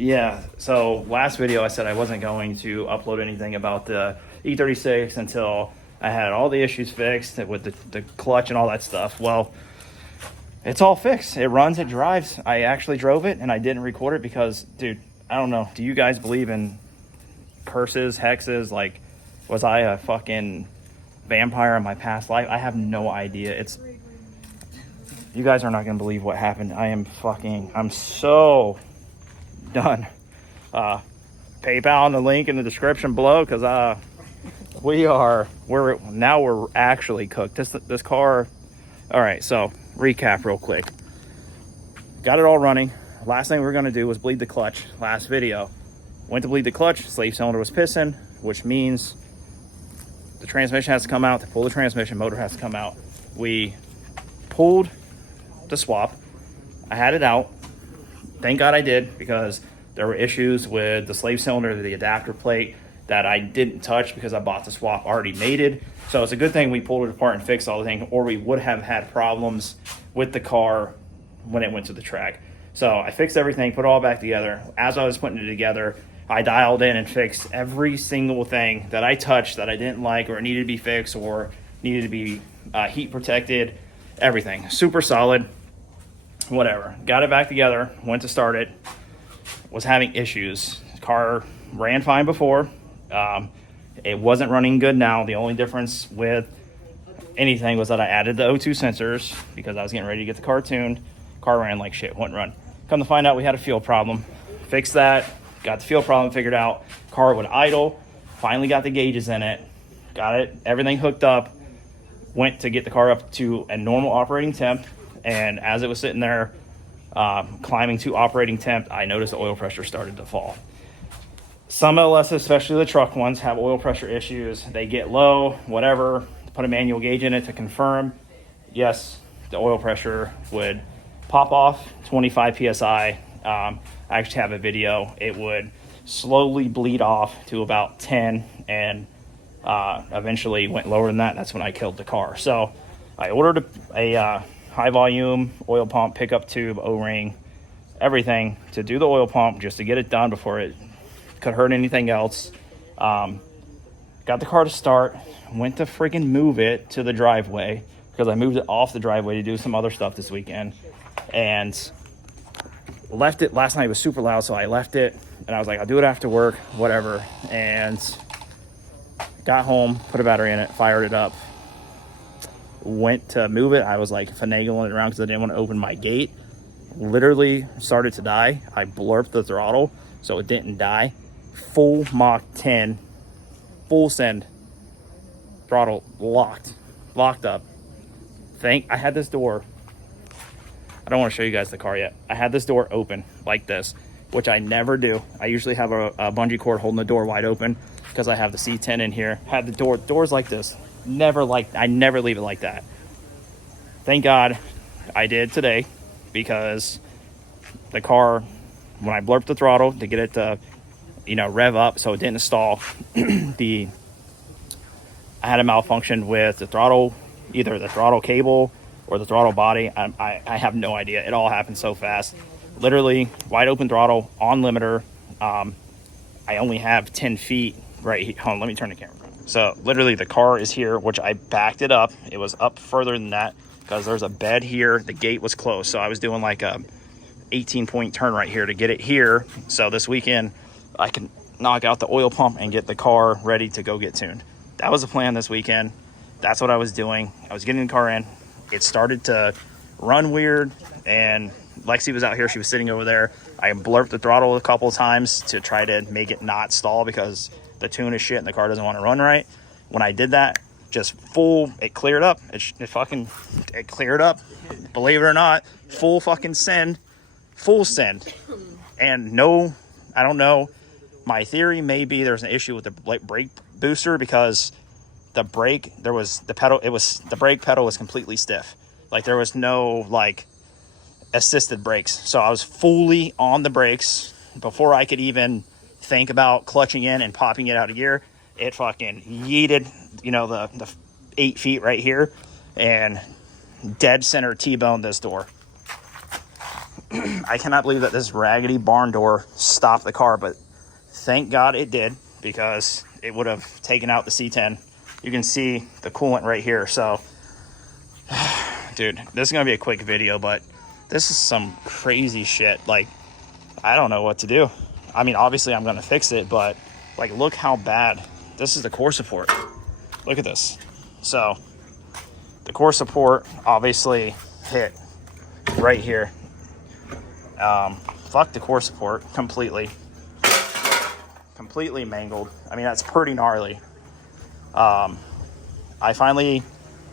Yeah, so last video I said I wasn't going to upload anything about the E36 until I had all the issues fixed with the clutch and all that stuff. Well, it's all fixed. It runs, it drives. I actually drove it and I didn't record it because, dude, I don't know. Do you guys believe in curses, hexes? Like, was I a fucking vampire in my past life? I have no idea. You guys are not going to believe what happened. I'm so done. PayPal in the link in the description below, because we're actually cooked. This car. All right, so recap real quick. Got it all running. Last thing we were going to do was bleed the clutch. Last video went to bleed the clutch. Slave cylinder was pissing, which means the transmission has to come out. To pull the transmission, motor has to come out. We pulled the swap. I had it out. Thank God I did, because there were issues with the slave cylinder, the adapter plate, that I didn't touch because I bought the swap already mated. So it's a good thing we pulled it apart and fixed all the things, or we would have had problems with the car when it went to the track. So I fixed everything, put it all back together. As I was putting it together, I dialed in and fixed every single thing that I touched that I didn't like, or needed to be fixed, or needed to be heat protected. Everything super solid. Whatever. Got it back together, went to start it, was having issues. The car ran fine before. It wasn't running good now. The only difference with anything was that I added the O2 sensors because I was getting ready to get the car tuned. Car ran like shit, wouldn't run. Come to find out, we had a fuel problem. Fixed that, got the fuel problem figured out. Car would idle, finally got the gauges in it, got it, everything hooked up, went to get the car up to a normal operating temp, and as it was sitting there climbing to operating temp, I noticed the oil pressure started to fall. Some LSs, especially the truck ones, have oil pressure issues. They get low, whatever. Put a manual gauge in it to confirm. Yes, the oil pressure would pop off 25 psi. I actually have a video. It would slowly bleed off to about 10, and eventually went lower than that. That's when I killed the car. So I ordered a high volume oil pump, pickup tube, O-ring, everything to do the oil pump, just to get it done before it could hurt anything else. Got the car to start, went to freaking move it to the driveway because I moved it off the driveway to do some other stuff this weekend, and left it. Last night was super loud, so I left it, and I was like, I'll do it after work, whatever. And got home, put a battery in it, fired it up, went to move it. I was like finagling it around because I didn't want to open my gate. Literally started to die. I blurped the throttle so it didn't die. Full Mach 10, full send, throttle locked up. I had this door. I don't want to show you guys the car yet. I had this door open like this, which I never do. I usually have a bungee cord holding the door wide open because I have the C10 in here. Had the doors like this. I never leave it like that. Thank God I did today, because the car, when I blurped the throttle to get it to, rev up so it didn't stall, I had a malfunction with the throttle, either the throttle cable or the throttle body. I have no idea. It all happened so fast. Literally wide open throttle on limiter. I only have 10 feet right here. Hold on, let me turn the camera around. So literally the car is here, which I backed it up. It was up further than that because there's a bed here. The gate was closed. So I was doing like a 18-point turn right here to get it here. So this weekend I can knock out the oil pump and get the car ready to go get tuned. That was the plan this weekend. That's what I was doing. I was getting the car in. It started to run weird, and Lexi was out here. She was sitting over there. I blurped the throttle a couple of times to try to make it not stall because the tune is shit and the car doesn't want to run right. When I did that, it cleared up. It cleared up. Believe it or not, full send. And no, I don't know. My theory may be there's an issue with the brake booster, because the brake pedal was completely stiff. Like there was no assisted brakes. So I was fully on the brakes before I could even think about clutching in and popping it out of gear. It fucking yeeted, the 8 feet right here, and dead center T-boned this door. I cannot believe that this raggedy barn door stopped the car, but thank God it did, because it would have taken out the C10. You can see the coolant right here. So, dude, this is going to be a quick video, but this is some crazy shit. Like, I don't know what to do. I mean, obviously I'm going to fix it, but like, look how bad. This is the core support. Look at this. So the core support obviously hit right here. Fuck the core support completely mangled. I mean, that's pretty gnarly. I finally,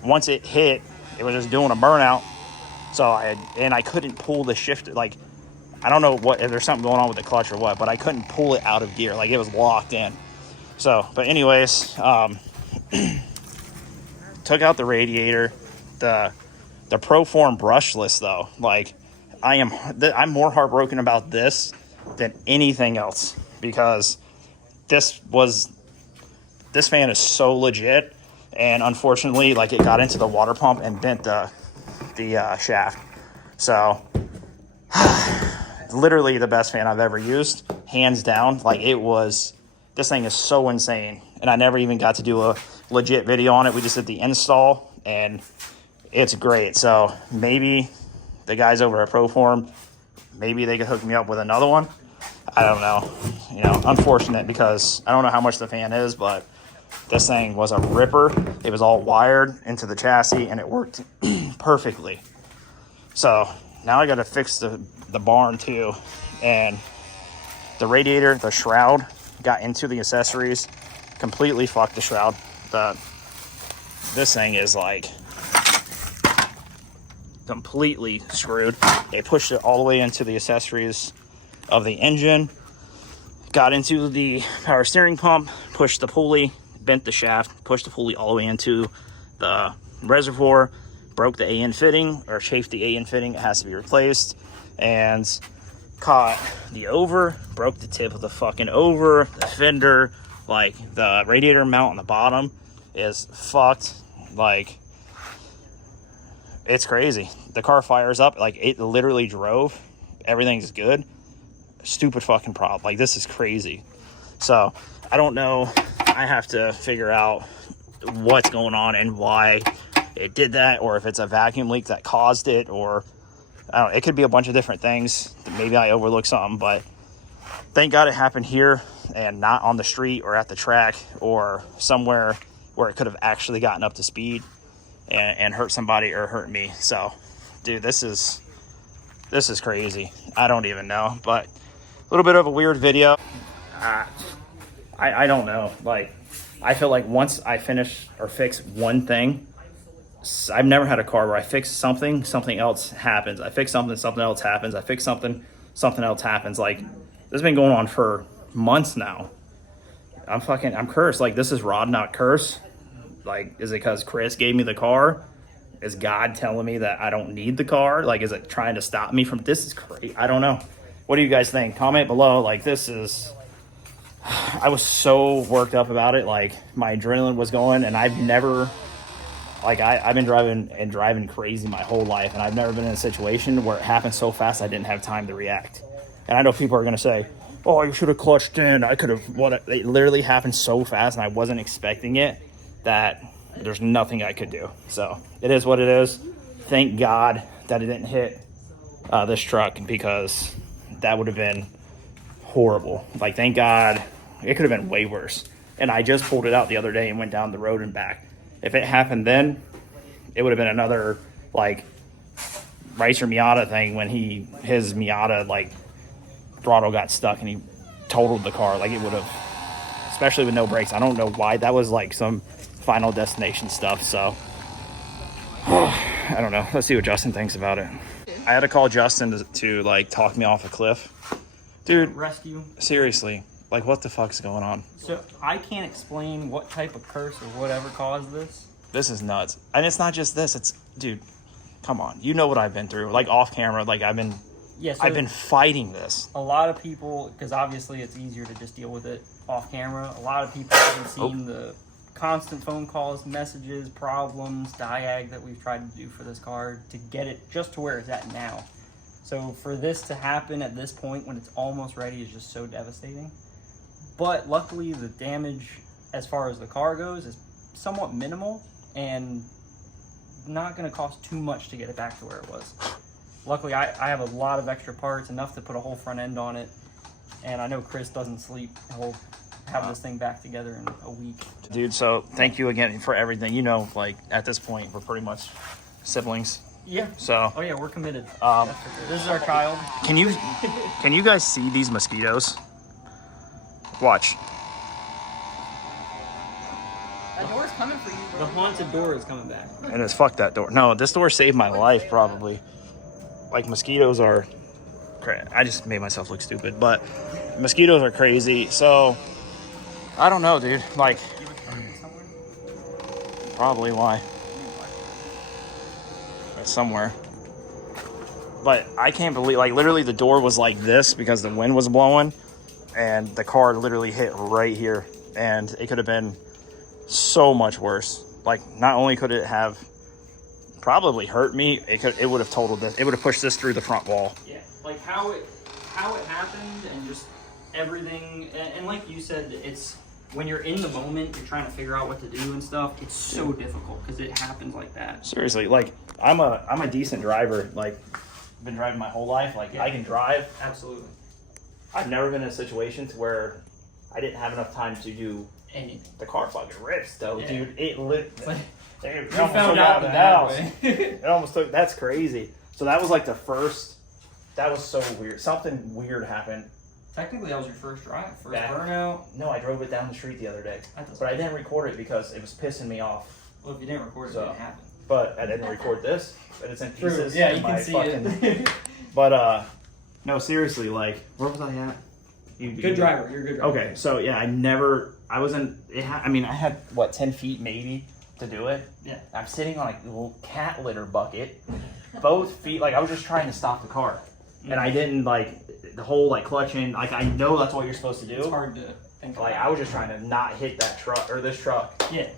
once it hit, it was just doing a burnout. So I couldn't pull the shifter. Like, I don't know if there's something going on with the clutch or what, but I couldn't pull it out of gear. Like, it was locked in. So, but anyways, took out the radiator. The Proform brushless though, like, I'm more heartbroken about this than anything else, because this fan is so legit, and unfortunately, like, it got into the water pump and bent the shaft. So literally the best fan I've ever used, hands down. Like, this thing is so insane, and I never even got to do a legit video on it. We just did the install, and it's great. So maybe the guys over at Proform, maybe they could hook me up with another one. I don't know. You know, unfortunate, because I don't know how much the fan is, but this thing was a ripper. It was all wired into the chassis, and it worked perfectly. So now I got to fix the barn too, and the radiator, the shroud got into the accessories, completely fucked the shroud. This thing is like completely screwed. They pushed it all the way into the accessories of the engine, got into the power steering pump, pushed the pulley, bent the shaft, pushed the pulley all the way into the reservoir, broke the AN fitting, or chafed the AN fitting. It has to be replaced, and caught the over, broke the tip of the fucking over, the fender. Like, the radiator mount on the bottom is fucked. Like, it's crazy. The car fires up, like, it literally drove. Everything's good. Stupid fucking problem. Like, this is crazy. So I don't know. I have to figure out what's going on and why it did that, or if it's a vacuum leak that caused it, or I don't know. It could be a bunch of different things. Maybe I overlooked something, but thank God it happened here and not on the street or at the track or somewhere where it could have actually gotten up to speed and hurt somebody or hurt me. So, dude, this is crazy. I don't even know, but a little bit of a weird video. I don't know. Like, I feel like once I finish or fix one thing, I've never had a car where I fix something else happens. I fix something else happens. I fix something else happens. Like, this has been going on for months now. I'm cursed. Like, this is Rodknock Curse. Like, is it because Chris gave me the car? Is God telling me that I don't need the car? Like, is it trying to stop me from this? Is crazy. I don't know. What do you guys think? Comment below. Like, this is, I was so worked up about it. Like, my adrenaline was going, and I've never, like, I've been driving crazy my whole life, and I've never been in a situation where it happened so fast I didn't have time to react. And I know people are going to say, oh, you should have clutched in. I could have, it literally happened so fast, and I wasn't expecting it, that there's nothing I could do. So it is what it is. Thank God that it didn't hit this truck, because that would have been horrible. Like, thank God. It could have been way worse. And I just pulled it out the other day and went down the road and back. If it happened then, it would have been another, like, Racer Miata thing when his Miata, like, throttle got stuck and he totaled the car. Like, it would have, especially with no brakes. I don't know why. That was like some Final Destination stuff. So I don't know. Let's see what Justin thinks about it. I had to call Justin to like talk me off a cliff. Dude, rescue. Seriously, like, what the fuck's going on? So I can't explain what type of curse or whatever caused this. This is nuts. And it's not just this. It's, dude, come on. You know what I've been through. Like, off camera, like, I've been fighting this. A lot of people, because obviously it's easier to just deal with it off camera. A lot of people haven't seen the constant phone calls, messages, problems, diag that we've tried to do for this car to get it just to where it's at now. So for this to happen at this point when it's almost ready is just so devastating. But luckily the damage as far as the car goes is somewhat minimal and not going to cost too much to get it back to where it was. Luckily I have a lot of extra parts, enough to put a whole front end on it. And I know Chris doesn't sleep. He'll have this thing back together in a week. Dude, so thank you again for everything. You know, like at this point, we're pretty much siblings. Yeah. So. Oh yeah, we're committed. This is our child. Can you guys see these mosquitoes? Watch. That door's coming for you, bro. The haunted door is coming back. And it's fuck that door. No, this door saved my life probably. Like mosquitoes are. I just made myself look stupid, but mosquitoes are crazy. So I don't know, dude. Like, probably why. Somewhere. But I can't believe, like, literally the door was like this because the wind was blowing and the car literally hit right here, and it could have been so much worse. Like, not only could it have probably hurt me, it would have totaled this. It would have pushed this through the front wall. Yeah, like how it happened and just everything. And like you said, it's when you're in the moment, you're trying to figure out what to do and stuff. It's so difficult because it happens like that. Seriously, like I'm a decent driver. Like, been driving my whole life. Like, yeah. I can drive. Absolutely. I've never been in a situation to where I didn't have enough time to do anything. The car fucking rips though, yeah. Dude. It lit. It found out the house. It almost took. That's crazy. So that was like the first. That was so weird. Something weird happened. Technically, that was your first drive, burnout. No, I drove it down the street the other day, but I didn't record it because it was pissing me off. Well, if you didn't record it, it didn't happen. But I didn't record this, but it's in pieces. True. Yeah, you can see it. But no, seriously, like, where was I at? Good driver. You're a good driver. Okay, so yeah, I wasn't. I mean, I had what 10 feet maybe to do it. Yeah. I'm sitting on a little cat litter bucket, both feet. Like, I was just trying to stop the car, and I didn't like. The whole like clutching, like I know that's what you're supposed to do. It's hard to think like about. I was just trying to not hit that truck or this truck. Yeah.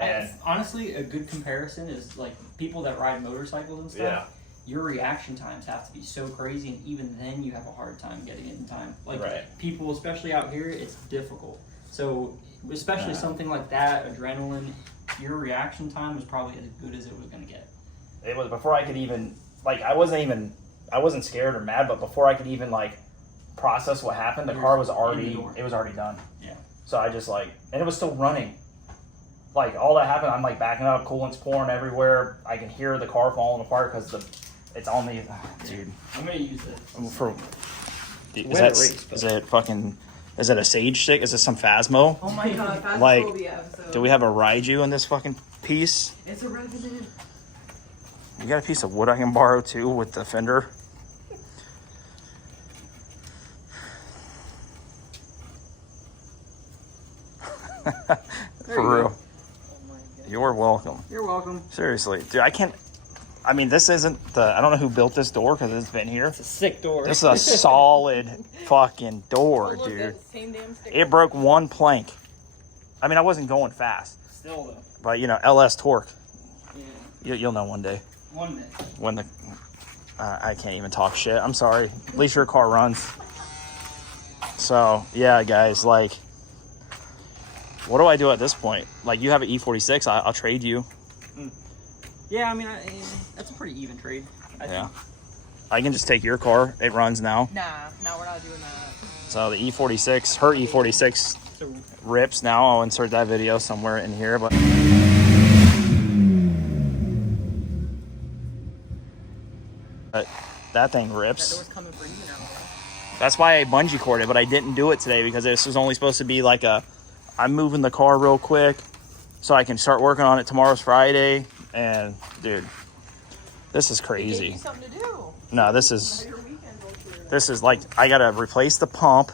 And honestly, a good comparison is like people that ride motorcycles and stuff. Yeah. Your reaction times have to be so crazy, and even then you have a hard time getting it in time. Like people, especially out here, it's difficult. So especially something like that, adrenaline, your reaction time was probably as good as it was going to get. It was before I could even like I wasn't scared or mad, but before I could even like process what happened, the car was already done. Yeah. So I just like, and it was still running. Like all that happened, I'm like backing up, coolant's pouring everywhere. I can hear the car falling apart because it's on the dude. I'm gonna use it. Is it a sage stick? Is this some Phasmo? Oh my god, Phasmophobia like, episode. Do we have a Raiju in this fucking piece? It's a revenant. You got a piece of wood I can borrow too with the fender? For real. Oh You're welcome. You're welcome. Seriously, dude, I mean, this isn't I don't know who built this door because it's been here. It's a sick door. This is a solid fucking door, dude. Same damn sticker. It broke one plank. I mean, I wasn't going fast. Still though. But you know, LS torque. Yeah. You'll know one day. One day. When the I can't even talk shit. I'm sorry. At least your car runs. So yeah, guys, like, what do I do at this point? Like, you have an E46. I'll trade you. Yeah, I mean, that's a pretty even trade. I think. I can just take your car. It runs now. Nah, we're not doing that. So the E46, her E46 rips now. I'll insert that video somewhere in here, but. But that thing rips. That door's coming for you now. That's why I bungee corded, but I didn't do it today because this was only supposed to be like I'm moving the car real quick so I can start working on it. Tomorrow's Friday, and dude, this is crazy. Gave you something to do. No, this is like I gotta replace the pump.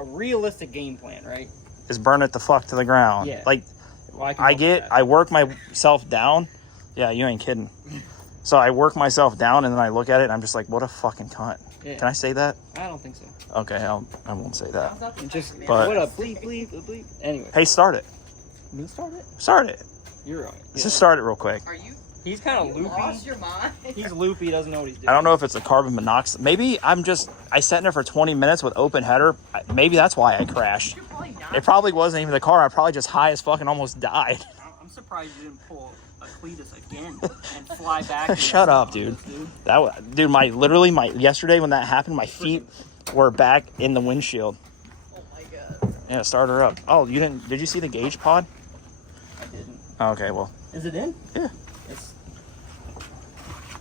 A realistic game plan, right? Is burn it the fuck to the ground. Yeah. Like I work myself down. Yeah, you ain't kidding. So I work myself down, and then I look at it, and I'm just like, what a fucking cunt. Yeah. Can I say that? I don't think so. Okay, I won't say that. But what a bleep. Anyway. Hey, start it. Me start it? Start it. You're right. Let's just start it real quick. Are you? He's kind of You loopy. lost your mind. He's loopy, doesn't know what he's doing. I don't know if it's the carbon monoxide. Maybe I sat in there for 20 minutes with open header. Maybe that's why I crashed. You're probably not. It probably wasn't even the car. I probably just high as fucking almost died. I'm surprised you didn't pull a Cletus again and fly back. Shut up, dude. Dude, yesterday when that happened, my feet were back in the windshield. Oh my god. Yeah, start her up. Oh, did you see the gauge pod? I didn't. Okay, well, Is it in? Yeah. It's,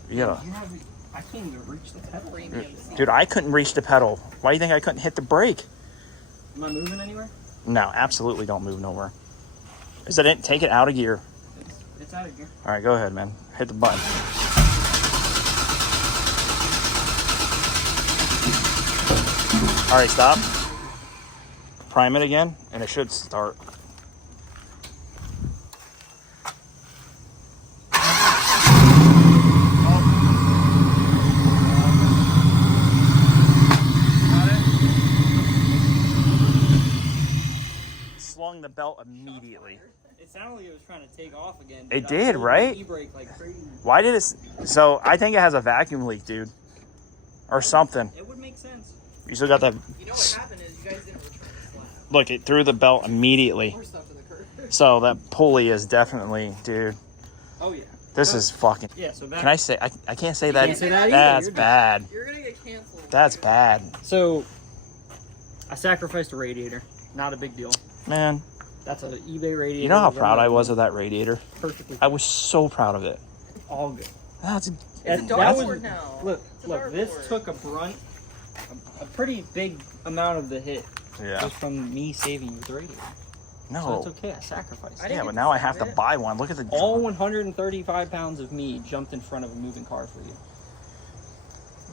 yeah. I can't even reach the pedal. Premium seat. Dude, I couldn't reach the pedal. Why do you think I couldn't hit the brake? Am I moving anywhere? No, absolutely don't move nowhere. Is that it? Take it out of gear. It's out of gear. All right, go ahead, man. Hit the button. All right, stop. Prime it again, and it should start. Swung the belt immediately. It sounded like it was trying to take off again. It did, right? E-brake like crazy. Why did it? So I think it has a vacuum leak, dude, or something. It would make sense. You still got that. You know what happened is you guys didn't return the slab. Look, it threw the belt immediately. More stuff to the curve. So that pulley is definitely, dude. Oh yeah. This is fucking. Yeah. So back. Can I say? I can't say that. can't say that either. That's You're bad. You're gonna get canceled. That's bad, So I sacrificed a radiator. Not a big deal. man. That's an eBay radiator. You know how proud I was of that radiator? Perfectly. I was so proud of it. All good. That's It's a That dartboard was- now. Look, It's a look. This dartboard. took a pretty big amount of the hit. yeah. Just from me saving you the radiator. So No. it's okay. I sacrificed. I it. didn't Yeah, get but to now I save have to it. buy one. Look at the. All 135 pounds of me jumped in front of a moving car for you.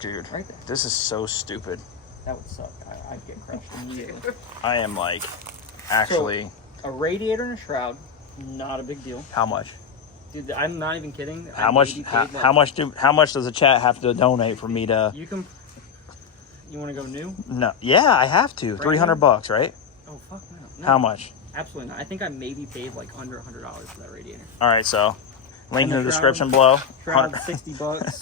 Dude, Right there. this is so stupid. That would suck. I'd get crushed immediately. I am like, actually, A radiator and a shroud, not a big deal. how much? Dude, I'm not even kidding. How much? How much does the chat have to donate for me to? You can. You want to go new? No. Yeah, I have to. Brand new? $300, right? Oh fuck no. How much? Absolutely not. I think I maybe paid like under $100 for that radiator. All right, so link And in the the description below. Shroud $60.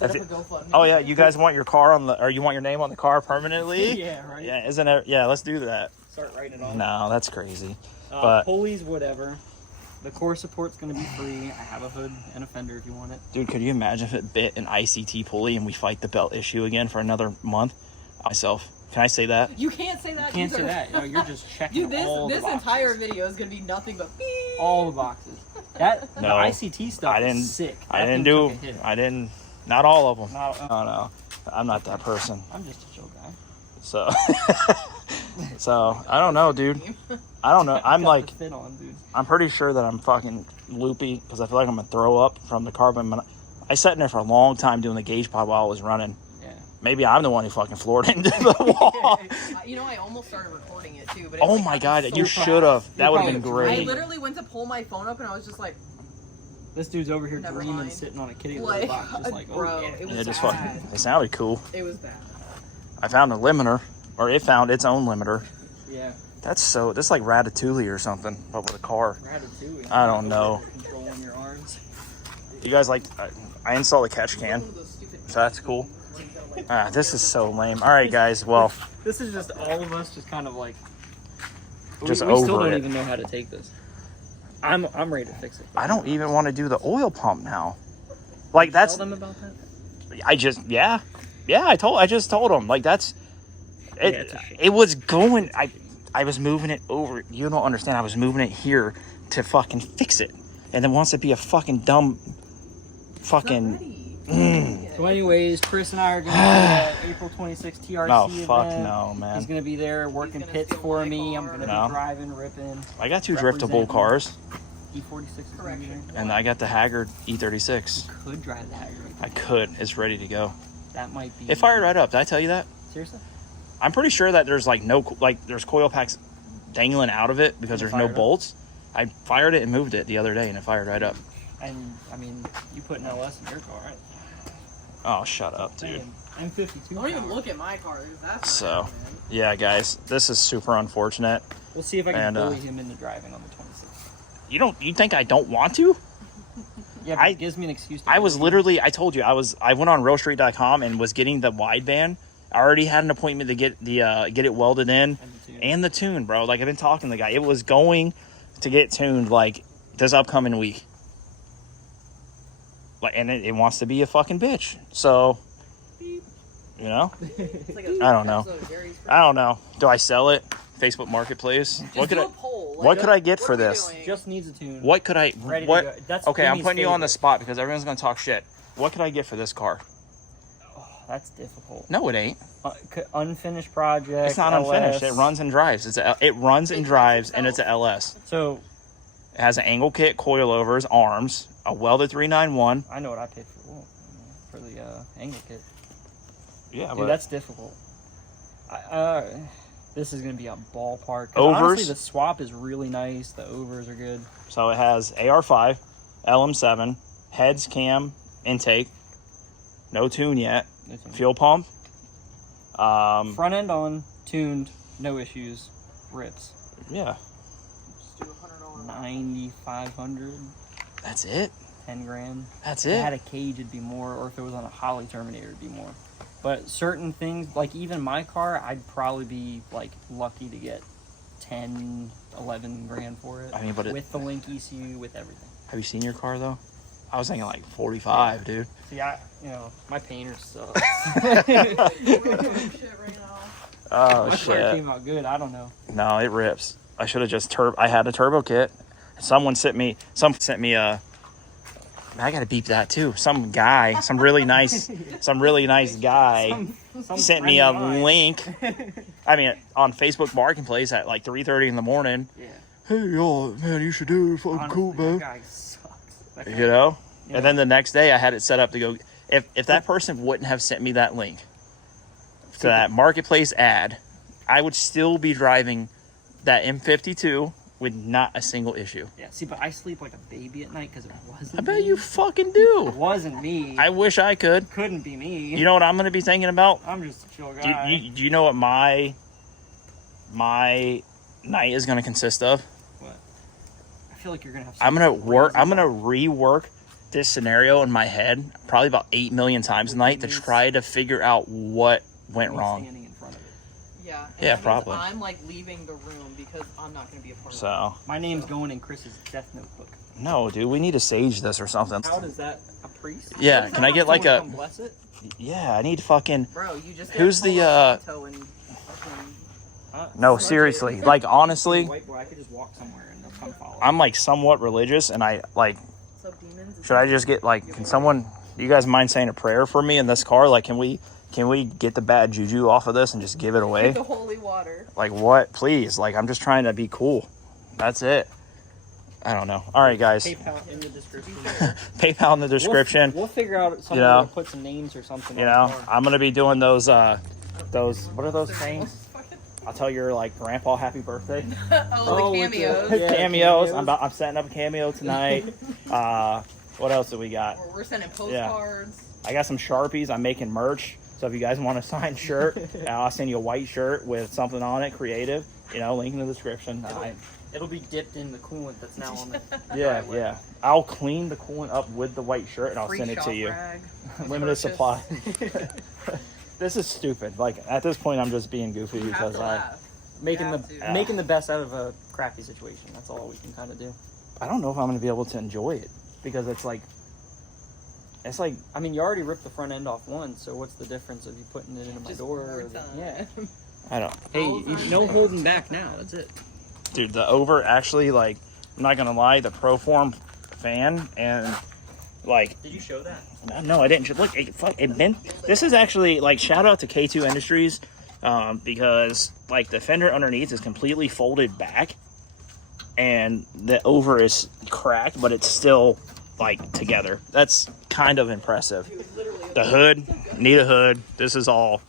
Set if up a GoFundMe. Oh yeah, you guys want your car on the, or you want your name on the car permanently? Yeah, right. Yeah, isn't it? Yeah, let's do that. Start writing it off. No, that's crazy. but- Pulleys, whatever. The core support's gonna be free. I have a hood and a fender if you want it. Dude, could you imagine if it bit an ICT pulley and we fight the belt issue again for another month? Myself. Can I say that? You can't say that. Can't say either. that. No, you're just checking Dude, all the this boxes. entire video is gonna be nothing but beep. All the boxes. That the No, ICT stuff I didn't. is sick. I That didn't thing do. took a hit. I didn't. Not all of them. Not- Oh no, I'm not that person. I'm just a chill guy. So, so I don't know, dude. I don't know. I'm Got like, the fit on, dude. I'm pretty sure that I'm fucking loopy because I feel like I'm gonna throw up from the carbon. I sat in there for a long time doing the gauge pod while I was running. Yeah. Maybe I'm the one who fucking floored into the wall. You know, I almost started recording it too, but it Oh was, my like, god, so you fast. should have. That You're would have been probably I great. literally went to pull my phone up and I was just like, This dude's over here Never dreaming, mind. sitting on a kitty Like, litter box, just like, bro, oh yeah. it was Yeah, just bad. fucking. It sounded cool. It was bad. I found a limiter, or it found its own limiter. Yeah. That's so. This is like Ratatouille or something, but with a car. Ratatouille. I don't know. Controlling your arms. You guys like? I installed a catch can, One of those stupid so that's cool. This is so lame. All right, guys. Well, This is just all of us just kind of like Just we still over don't it. even know how to take this. I'm ready to fix it. I don't even want to do the oil pump now. Like that's. Tell them about that. I just I just told him like that's. It, Yeah, it's a shame. it was going. I was moving it over. You don't understand. I was moving it here to fucking fix it, and then wants to be a fucking dumb. Fucking. So anyways, Chris and I are going to be at April 26th TRC Oh event. fuck no, man. He's going to be there working gonna pits steal for my me. I'm car. going to No. be driving, ripping. I got two Representing. driftable cars, E46 is gonna be Correction. there. and I got the Haggard E36. Could drive the Haggard. I could. It's ready to go. That might be. It fired right up. Did I tell you that? Seriously? I'm pretty sure that there's like no there's coil packs dangling out of it because And it there's no fired up? bolts. I fired it and moved it the other day, and it fired right up. And I mean, you put an LS in your car, right? Oh, shut up, dude. M52. Don't even look at my car. 'Cause that's not So, happening. yeah, guys, this is super unfortunate. We'll see if I can And, bully him into driving on the 26th. You think I don't want to? Yeah, but it gives me an excuse. I was literally, I told you, I went on realstreet.com and was getting the wideband. I already had an appointment to get get it welded in and the tune, bro. Like, I've been talking to the guy. It was going to get tuned like this upcoming week. Like, and it wants to be a fucking bitch. So, you know, I don't know. I don't know. Do I sell it? Facebook Marketplace. What could I get for this? Just needs a tune. What could I? Ready to What? go. That's Okay, I'm Jimmy's putting you on the favorite. spot because everyone's gonna talk shit. What could I get for this car? Oh, that's difficult. No, it ain't. Unfinished project. It's not unfinished. It runs and drives. It runs and drives, and it's a LS. So it has an angle kit, coilovers, arms, a welded 391. I know what I paid for the angle kit. Yeah, Dude, that's difficult. This is gonna be a ballpark. Overs. Honestly, the swap is really nice. The overs are good. So it has AR5, LM7, heads, cam, intake, no tune yet, fuel pump. Front end on, tuned, no issues, rips. Yeah. Just do $100. 9,500. That's it. 10 grand. That's If it it. had a cage, it'd be more, or if it was on a Holly Terminator, it'd be more. But certain things, like even my car, I'd probably be like lucky to get 10, 11 grand for it. I mean, but with the link ECU, with everything. Have you seen your car though? I was thinking like 45, dude. See, my painter sucks. Shit right now. Oh My car shit. came out good. I don't know. No, it rips. I should have just I had a turbo kit. Someone sent me a. I gotta beep that too. Some guy, some really nice guy sent me a link. I mean, on Facebook Marketplace at like 3:30 in the morning. Yeah. Hey, y'all, man, you should do it. Fucking cool, Honestly, man. That guy sucks. That guy- You know? Yeah. And then the next day I had it set up to go. If that person wouldn't have sent me that link to that Marketplace ad, I would still be driving that M52 with not a single issue. Yeah. See, but I sleep like a baby at night because it wasn't. I bet me. you fucking It do. wasn't me. I wish I could. Couldn't be me. You know what I'm going to be thinking about? I'm just a chill Do guy. you know what my night is going to consist of? What? I feel like you're gonna have. I'm going something to crazy rework this scenario in my head probably about 8 million times a night to try to figure out what went me wrong. standing in front of it. Yeah. And Yeah, that means probably. I'm like leaving the room because I'm not going to be a part of So, My name's going in Chris's death notebook. no, dude, we need to sage this or something. How does that a priest? Yeah, can I get like Someone a... come bless it? Yeah, I need fucking... it. Bro, you just Who's gotta the, pull up Tonto and fucking- No, seriously. Like, honestly, White boy, I could just walk somewhere and they'll come follow. I'm like somewhat religious and I like... What's up, demons? Should I just get like... Can someone... You guys mind saying a prayer for me in this car? Like, can we get the bad juju off of this and just give it away? The holy water. Like, what? Please. Like, I'm just trying to be cool. That's it. I don't know. All right, guys. PayPal in the description. PayPal in the description. We'll figure out something. You know. To put some names or something. You on know, the car. I'm going to be doing those, what are those things? I'll tell your, like, grandpa happy birthday. Oh, the with cameos. Yeah, Cameos. cameos. I'm setting up a cameo tonight. What else do we got? We're sending postcards. I got some Sharpies. I'm making merch. So if you guys want a signed shirt, I'll send you a white shirt with something on it, creative. You know, link in the description. It'll be dipped in the coolant that's now on the Yeah, driveway. yeah. I'll clean the coolant up with the white shirt and I'll Free send it shop to you. rag. Limited Purchase. supply. This is stupid. Like, at this point, I'm just being goofy You have because to laugh. Making You have the to. making the best out of a crappy situation. That's all we can kind of do. I don't know if I'm going to be able to enjoy it because it's like, I mean, you already ripped the front end off once, so what's the difference of you putting it into my Just door? more Or time. yeah. I don't, Hey, no holding back now. That's it. dude, the over actually, like, I'm not going to lie, the Proform fan and, like, Did you show that? no, I didn't. Look, this is actually, like, shout out to K2 Industries because, like, the fender underneath is completely folded back and the over is cracked, but it's still, like, together. That's kind of impressive. The hood, need a hood. This is all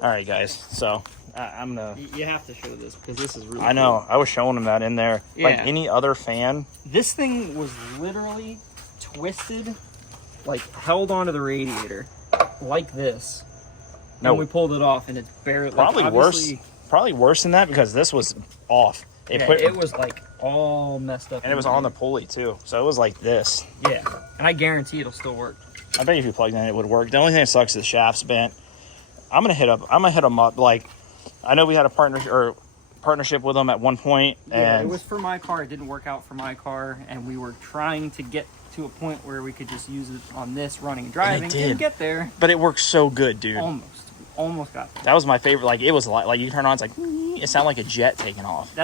right, guys. So I'm gonna. You have to show this because this is really. I know. I was showing them that in there. Like Yeah. any other fan. This thing was literally twisted, like held onto the radiator, like this. No. And we pulled it off, and it's barely. Probably like, worse. obviously- Probably worse than that because this was off. It was like all messed up. And it was on the pulley too. So it was like this. Yeah. And I guarantee it'll still work. I bet if you plugged in it would work. The only thing that sucks is the shaft's bent. I'm gonna hit them up. Like, I know we had a partnership with them at one point. Yeah, and it was for my car. It didn't work out for my car, and we were trying to get to a point where we could just use it on this running and driving. Didn't get there. But it worked so good, dude. Almost got there. That was my favorite. Like, it was like you turn on, it's like it sounded like a jet taking off.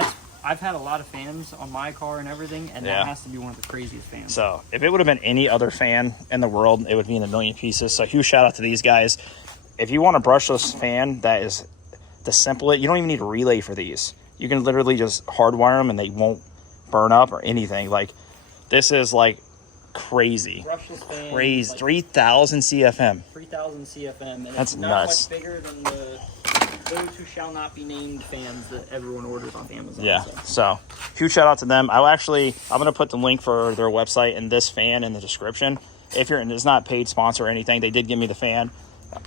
I've had a lot of fans on my car and everything, and that has to be one of the craziest fans. So if it would have been any other fan in the world, it would be in a million pieces. So huge shout out to these guys. If you want a brushless fan that is the simplest, you don't even need a relay for these. You can literally just hardwire them and they won't burn up or anything. Like, this is like crazy. Brushless fan, crazy. like 3,000 CFM. 3,000 CFM. And That's it's not nuts. much bigger than those who shall not be named fans that everyone orders off Amazon. Yeah. So huge shout out to them. I'm going to put the link for their website and this fan in the description. If you're, and it's not paid sponsor or anything, they did give me the fan.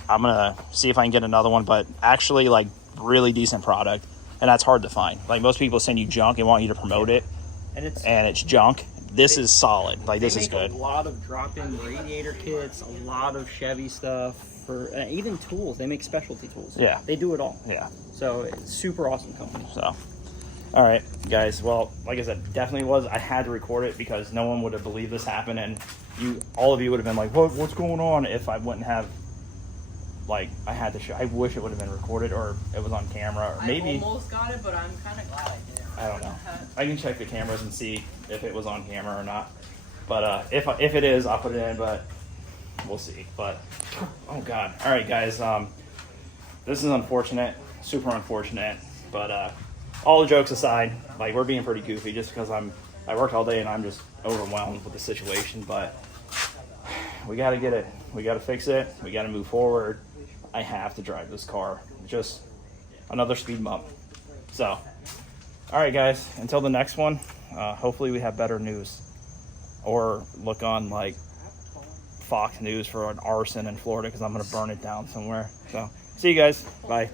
I'm going to see if I can get another one, but actually, like, really decent product. And that's hard to find. Like, most people send you junk and want you to promote it. And it's junk. This is solid. Like, this is good. A lot of drop-in radiator kits, a lot of Chevy stuff, for even tools. They make specialty tools. Yeah. They do it all. Yeah. So it's super awesome company. So, all right, guys. Well, like I said, definitely was. I had to record it because no one would have believed this happened, and all of you would have been like, "What's going on?" If I wouldn't have, like, I had to show. I wish it would have been recorded or it was on camera, or maybe. I almost got it, but I'm kind of glad I did. I don't know. I can check the cameras and see if it was on camera or not. But if it is, I'll put it in. But we'll see. But oh god. All right, guys. This is unfortunate. Super unfortunate. But all the jokes aside, like, we're being pretty goofy just because I worked all day and I'm just overwhelmed with the situation. But we got to get it. We got to fix it. We got to move forward. I have to drive this car. Just another speed bump. So, all right, guys. Until the next one, hopefully we have better news. Or look on, like, Fox News for an arson in Florida because I'm going to burn it down somewhere. So, see you guys. Bye.